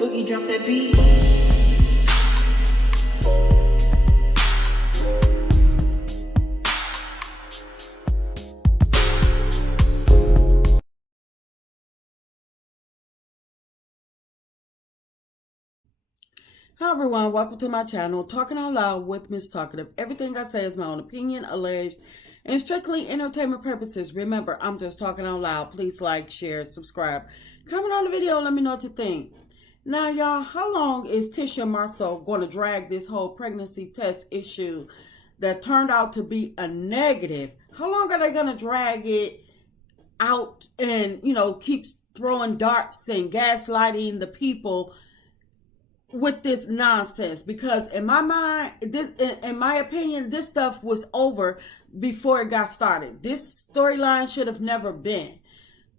Boogie drop that beat. Hi everyone, welcome to my channel, Talking Out Loud with Miss Talkative. Everything I say is my own opinion, alleged, and strictly entertainment purposes. Remember, I'm just talking out loud. Please like, share, subscribe. Comment on the video, let me know what you think. Now y'all, how long is Tisha and Marsau going to drag this whole pregnancy test issue that turned out to be a negative? How long are they going to drag it out and, keep throwing darts and gaslighting the people with this nonsense? Because in my mind, in my opinion, this stuff was over before it got started. This storyline should have never been.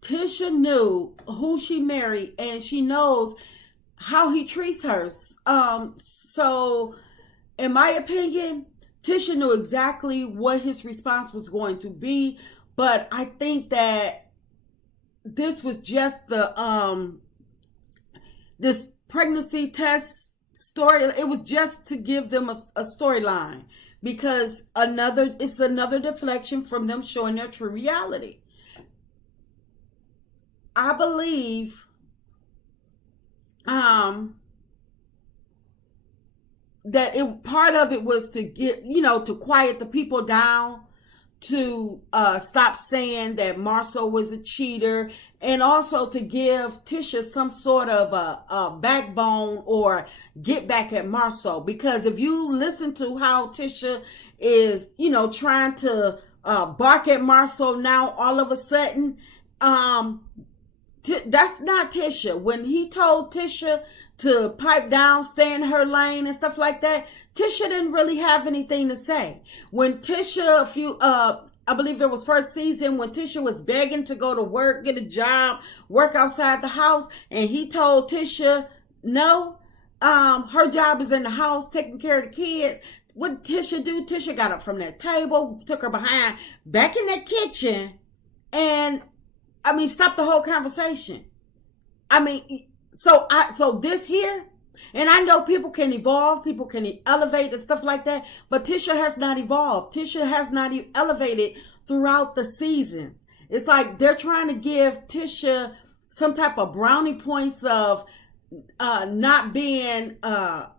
Tisha knew who she married, and she knows how he treats her. So in my opinion, Tisha knew exactly what his response was going to be, but I think that this was just the this pregnancy test story. It was just to give them a storyline, because it's another deflection from them showing their true reality. I believe that part of it was to get, to quiet the people down, to stop saying that Marsau was a cheater, and also to give Tisha some sort of a backbone or get back at Marsau. Because if you listen to how Tisha is, trying to bark at Marsau now all of a sudden, that's not Tisha. When he told Tisha to pipe down, stay in her lane and stuff like that, Tisha didn't really have anything to say. When Tisha, I believe it was first season, when Tisha was begging to go to work, get a job, work outside the house, and he told Tisha, no, her job is in the house, taking care of the kids. What did Tisha do? Tisha got up from that table, took her behind back in that kitchen, and stop the whole conversation. So this here, and I know people can evolve, people can elevate and stuff like that, but Tisha has not evolved. Tisha has not elevated throughout the seasons. It's like they're trying to give Tisha some type of brownie points of not being a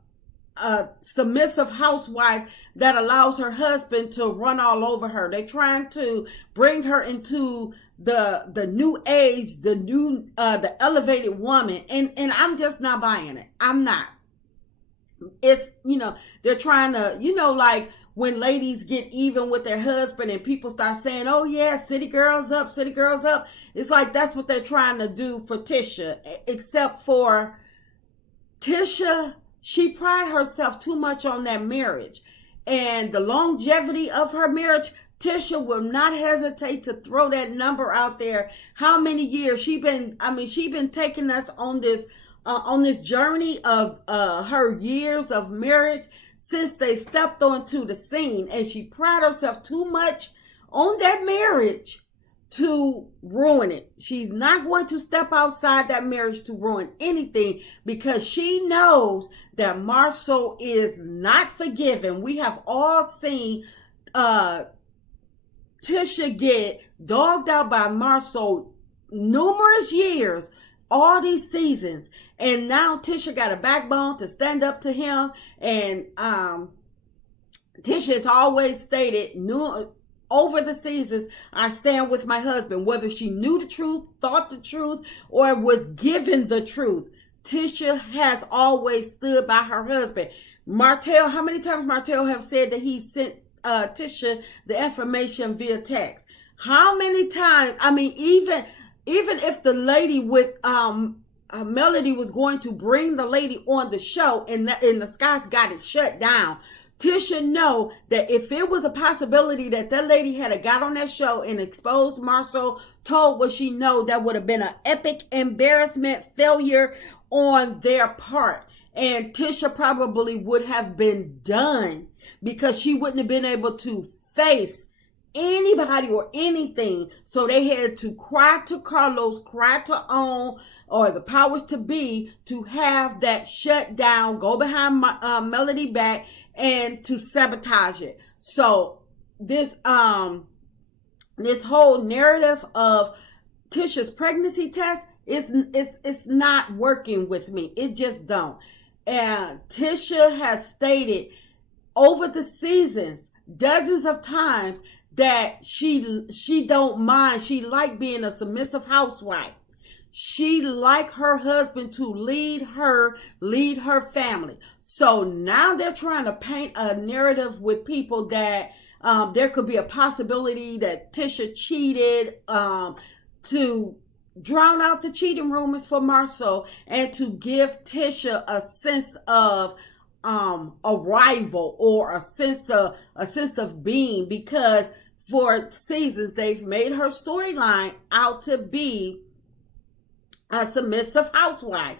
submissive housewife that allows her husband to run all over her. They're trying to bring her into the new age, the elevated woman, and I'm just not buying it. I'm not. It's, they're trying to, like when ladies get even with their husband and people start saying, oh yeah, city girls up, city girls up. It's like that's what they're trying to do for Tisha, except for Tisha, she prided herself too much on that marriage and the longevity of her marriage. Tisha will not hesitate to throw that number out there. How many years she been taking us on this journey of her years of marriage since they stepped onto the scene, and she prided herself too much on that marriage to ruin it. She's not going to step outside that marriage to ruin anything, because she knows that Marsau is not forgiven. We have all seen Tisha get dogged out by Marsau numerous years, all these seasons, and now Tisha got a backbone to stand up to him. And Tisha has always stated, over the seasons, I stand with my husband, whether she knew the truth, thought the truth, or was given the truth. Tisha has always stood by her husband. Martell, how many times Martell have said that he sent Tisha the information via text? How many times? Even if the lady with Melody was going to bring the lady on the show, and the Scots got it shut down, Tisha know that if it was a possibility that lady had got on that show and exposed Marsau, told what she know, that would have been an epic embarrassment, failure on their part. And Tisha probably would have been done, because she wouldn't have been able to face anybody or anything. So they had to cry to Carlos, cry to OWN or the powers to be to have that shut down, go behind Melody back, and to sabotage it. So this whole narrative of Tisha's pregnancy test it's not working with me. It just don't. And Tisha has stated over the seasons dozens of times that she don't mind. She like being a submissive housewife. She like her husband to lead her family. So now they're trying to paint a narrative with people that there could be a possibility that Tisha cheated to drown out the cheating rumors for Marsau and to give Tisha a sense of a rival or a sense of being, because for seasons they've made her storyline out to be a submissive housewife.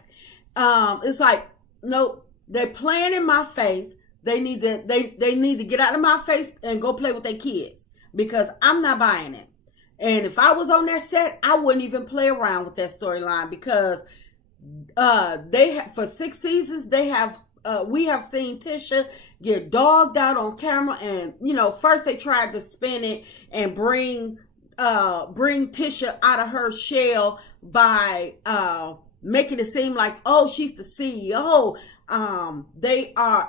It's like, no, they're playing in my face. They need to get out of my face and go play with their kids, because I'm not buying it. And if I was on that set, I wouldn't even play around with that storyline, because for 6 seasons we have seen Tisha get dogged out on camera. And first they tried to spin it and bring Tisha out of her shell by making it seem like, oh, she's the CEO.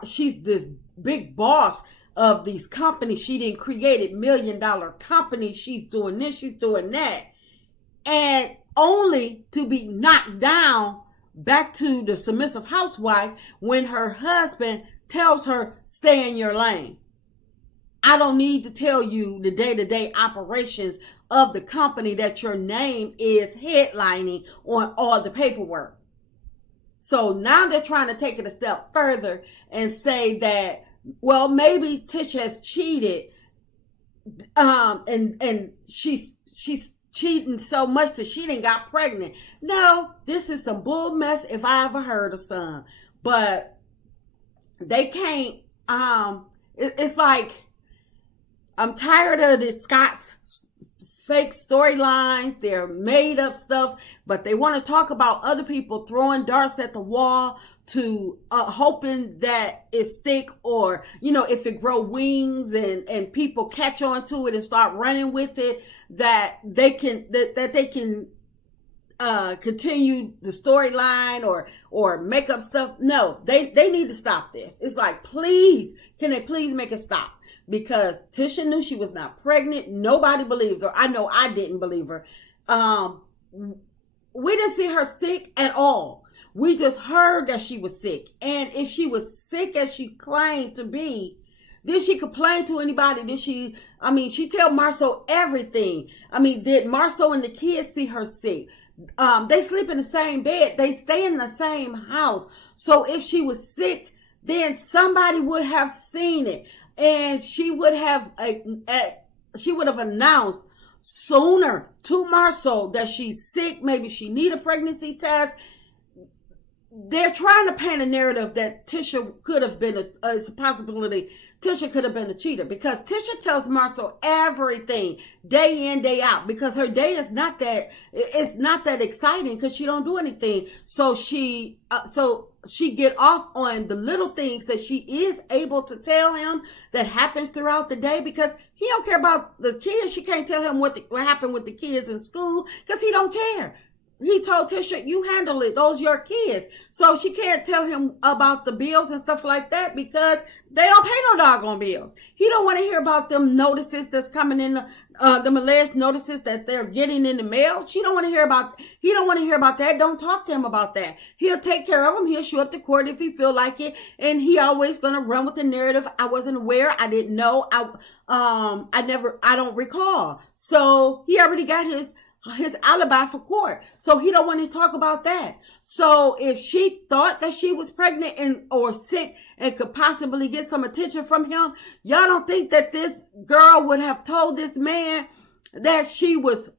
She's this big boss of these companies. She didn't create $1 million companies. She's doing this, she's doing that. And only to be knocked down back to the submissive housewife when her husband tells her, stay in your lane. I don't need to tell you the day-to-day operations of the company that your name is headlining on all the paperwork. So now they're trying to take it a step further and say that, well, maybe Tisha has cheated, and she's cheating so much that she didn't got pregnant. No, this is some bull mess if I ever heard of some. But they can't. It's like, I'm tired of this Scott's fake storylines. They're made up stuff, but they want to talk about other people throwing darts at the wall to hoping that it stick, or if it grow wings and people catch on to it and start running with it, that they can continue the storyline or make up stuff. No, they need to stop this. It's like, please, can they please make it stop? Because Tisha knew she was not pregnant. Nobody believed her. I know I didn't believe her. We didn't see her sick at all. We just heard that she was sick. And if she was sick as she claimed to be, did she complain to anybody? She tell Marsau everything. Did Marsau and the kids see her sick? They sleep in the same bed. They stay in the same house. So if she was sick, then somebody would have seen it. And she would have announced sooner to Marsau that she's sick. Maybe she need a pregnancy test. They're trying to paint a narrative that Tisha could have been it's a possibility. Tisha could have been a cheater, because Tisha tells Marsau everything day in, day out, because her day is not that exciting, because she don't do anything. So she get off on the little things that she is able to tell him that happens throughout the day, because he don't care about the kids. She can't tell him what happened with the kids in school, because he don't care. He told Tisha, you handle it. Those your kids. So she can't tell him about the bills and stuff like that, because they don't pay no doggone bills. He don't want to hear about them notices that's coming in, the alleged notices that they're getting in the mail. He don't want to hear about that. Don't talk to him about that. He'll take care of them. He'll show up to court if he feel like it. And he always going to run with the narrative. I wasn't aware. I didn't know. I don't recall. So he already got his alibi for court. So he don't want to talk about that. So if she thought that she was pregnant or sick and could possibly get some attention from him, y'all don't think that this girl would have told this man that she was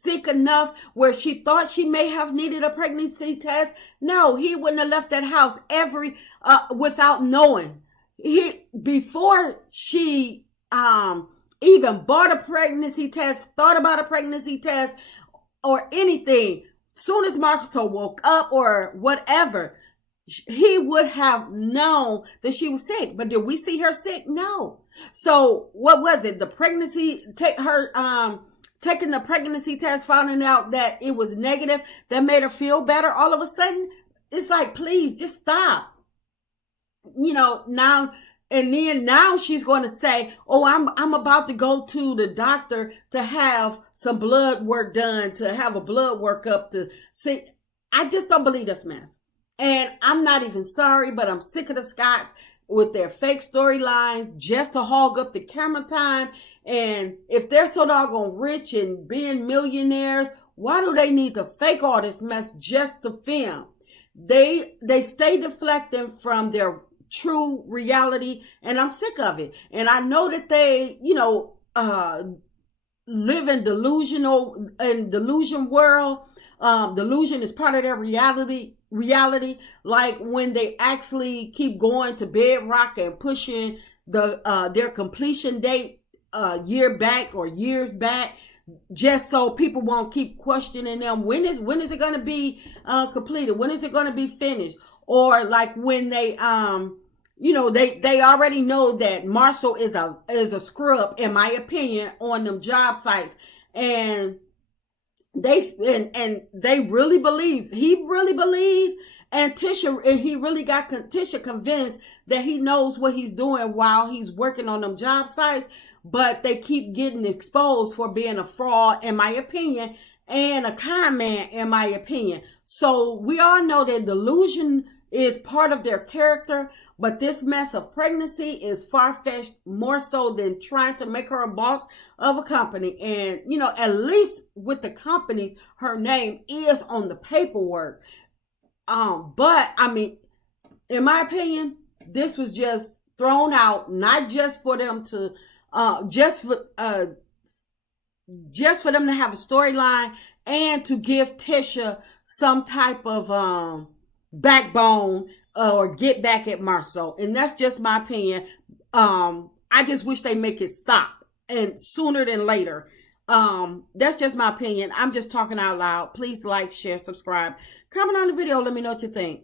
sick enough where she thought she may have needed a pregnancy test? No, he wouldn't have left that house without knowing. Before she even bought a pregnancy test, thought about a pregnancy test, or anything. Soon as Marsau woke up or whatever, he would have known that she was sick. But did we see her sick? No. So what was it? The pregnancy, taking the pregnancy test, finding out that it was negative, that made her feel better all of a sudden? It's like, please just stop. Now, and then now she's going to say, oh, I'm about to go to the doctor to have some blood work done, to have a blood workup to see. I just don't believe this mess. And I'm not even sorry, but I'm sick of the Scots with their fake storylines just to hog up the camera time. And if they're so doggone rich and being millionaires, why do they need to fake all this mess just to film? They stay deflecting from their true reality, and I'm sick of it. And I know that they, live in delusion world. Delusion is part of their reality, like when they actually keep going to bedrock and pushing their completion date year back or years back, just so people won't keep questioning them. When is it going to be completed? When is it going to be finished? Or like when they they already know that Marsau is a screw up, in my opinion, on them job sites, and they really believe, he really believed, and he really got Tisha convinced that he knows what he's doing while he's working on them job sites, but they keep getting exposed for being a fraud, in my opinion, and a con man, in my opinion. So we all know that delusion is part of their character, but this mess of pregnancy is far-fetched, more so than trying to make her a boss of a company. And, at least with the companies, her name is on the paperwork. But I mean, in my opinion, this was just thrown out, not just for them to, just for them to have a storyline and to give Tisha some type of backbone or get back at Marsau. And that's just my opinion. I just wish they make it stop, and sooner than later. That's just my opinion. I'm just talking out loud. Please like, share, subscribe, comment on the video. Let me know what you think.